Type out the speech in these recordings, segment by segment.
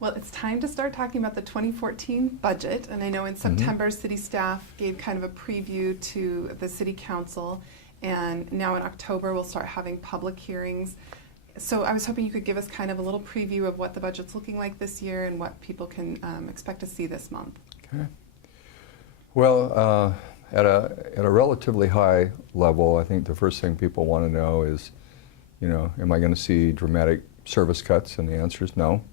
Well, it's time to start talking about the 2014 budget, and I know in September city staff gave kind of a preview to the city council, and now in October we'll start having public hearings. So I was hoping you could give us kind of a little preview of what the budget's looking like this year and what people can expect to see this month. Okay. Well, at a relatively high level, I think the first thing people want to know is, am I going to see dramatic service cuts? And the answer is no.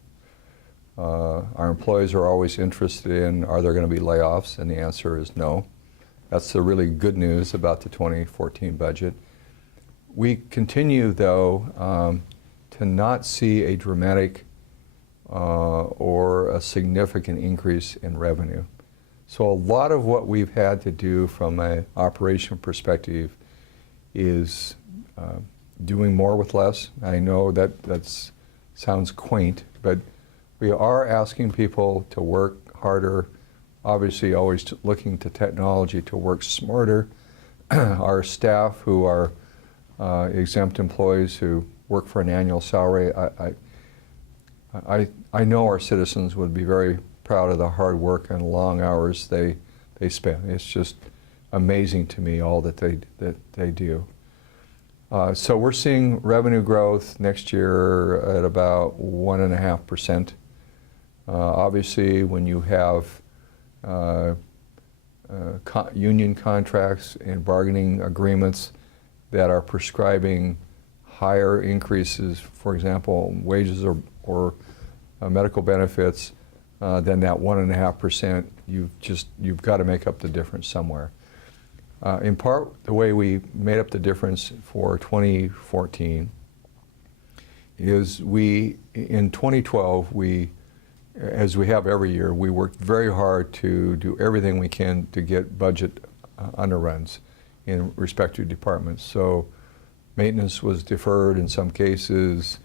Our employees are always interested in, are there going to be layoffs? And the answer is no. That's the really good news about the 2014 budget. We continue, though, to not see a dramatic or a significant increase in revenue. So a lot of what we've had to do from an operation perspective is doing more with less. I know that sounds quaint, but we are asking people to work harder, obviously always looking to technology to work smarter. Our staff who are exempt employees who work for an annual salary, I know our citizens would be very proud of the hard work and long hours they spend. It's just amazing to me all that they do. So we're seeing revenue growth next year at about 1.5%. Obviously, when you have union contracts and bargaining agreements that are prescribing higher increases, for example, wages or medical benefits, then that 1.5%, you've got to make up the difference somewhere. In part, the way we made up the difference for 2014 is in 2012, as we have every year, we worked very hard to do everything we can to get budget underruns in respective departments. So maintenance was deferred in some cases,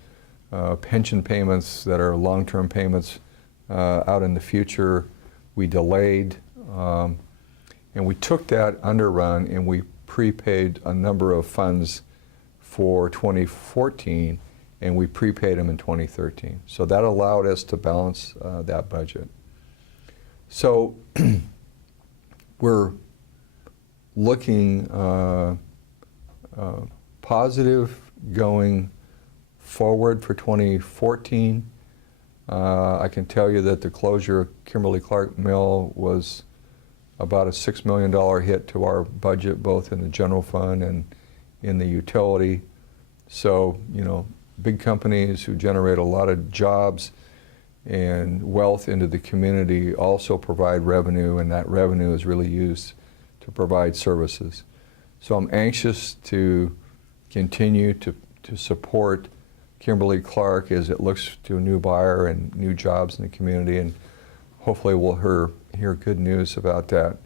pension payments that are long-term payments out in the future, we delayed, and we took that underrun and we prepaid a number of funds for 2014, and we prepaid them in 2013. So that allowed us to balance that budget. So we're looking positive going forward for 2014. I can tell you that the closure of Kimberly-Clark Mill was about a $6 million hit to our budget, both in the general fund and in the utility. So, big companies who generate a lot of jobs and wealth into the community also provide revenue, and that revenue is really used to provide services. So I'm anxious to continue to support Kimberly-Clark as it looks to a new buyer and new jobs in the community, and hopefully we'll hear good news about that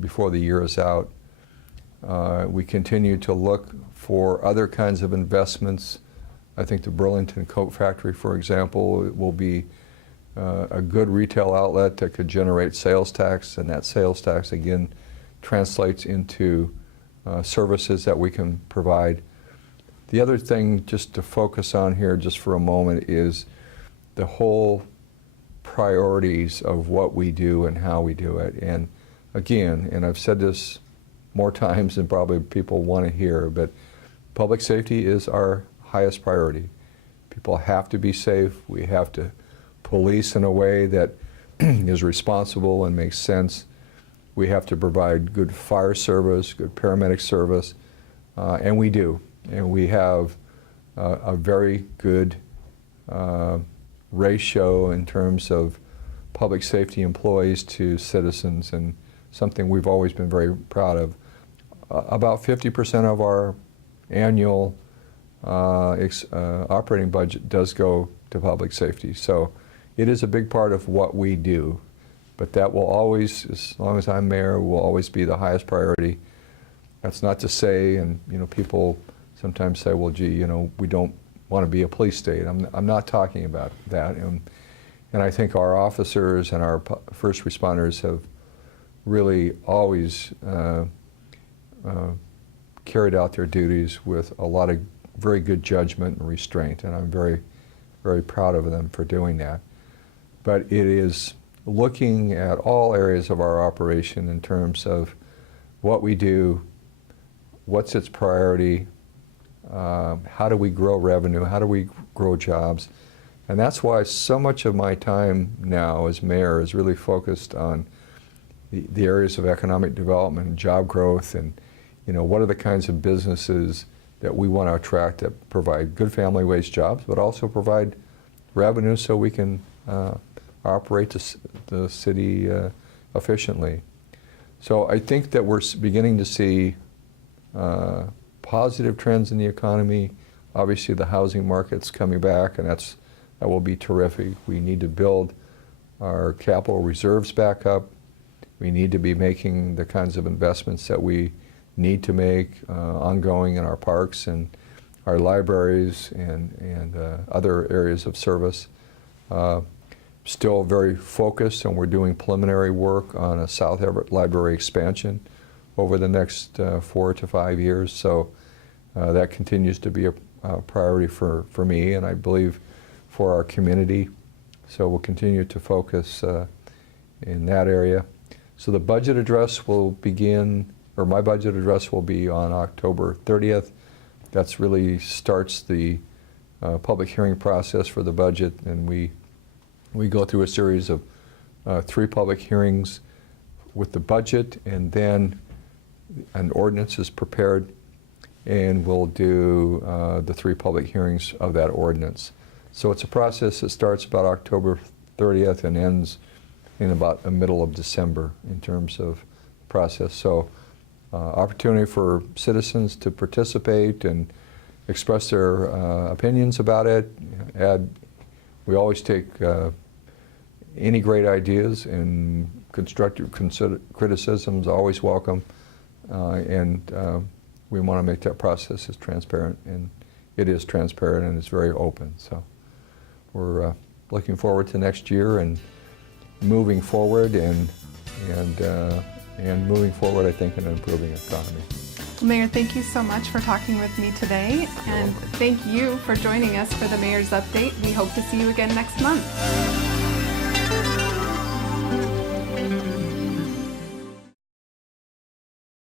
before the year is out. We continue to look for other kinds of investments. I think the Burlington Coat Factory, for example, will be a good retail outlet that could generate sales tax, and that sales tax again translates into services that we can provide. The other thing just to focus on here just for a moment is the whole priorities of what we do and how we do it. And again, and I've said this more times than probably people want to hear, but public safety is our highest priority. People have to be safe. We have to police in a way that is responsible and makes sense. We have to provide good fire service, good paramedic service, and we do. And we have a very good ratio in terms of public safety employees to citizens, and something we've always been very proud of. About 50% of our annual operating budget does go to public safety. So it is a big part of what we do, but that will always, as long as I'm mayor, will always be the highest priority. That's not to say, and people sometimes say, well, gee, we don't want to be a police state. I'm not talking about that. And I think our officers and our first responders have really always carried out their duties with a lot of very good judgment and restraint, and I'm very, very proud of them for doing that. But it is looking at all areas of our operation in terms of what we do, what's its priority, how do we grow revenue, how do we grow jobs. And that's why so much of my time now as mayor is really focused on the areas of economic development and job growth, and what are the kinds of businesses that we want to attract that provide good family wage jobs, but also provide revenue so we can operate the city efficiently. So I think that we're beginning to see positive trends in the economy. Obviously the housing market's coming back, and that will be terrific. We need to build our capital reserves back up. We need to be making the kinds of investments that we need to make ongoing in our parks and our libraries and other areas of service. Still very focused, and we're doing preliminary work on a South Everett library expansion over the next 4 to 5 years. So that continues to be a priority for me, and I believe for our community. So we'll continue to focus in that area. So the budget address will begin, or my budget address will be on October 30th. That's really starts the public hearing process for the budget, and we go through a series of 3 public hearings with the budget, and then an ordinance is prepared, and we'll do the 3 public hearings of that ordinance. So it's a process that starts about October 30th and ends in about the middle of December in terms of process. So opportunity for citizens to participate and express their opinions about it. We always take any great ideas, and constructive criticisms always welcome, and we want to make that process as transparent, and it is transparent and it's very open. So we're looking forward to next year and moving forward and moving forward, I think, in an improving economy. Well, Mayor, thank you so much for talking with me today, and thank you for joining us for the Mayor's Update. We hope to see you again next month.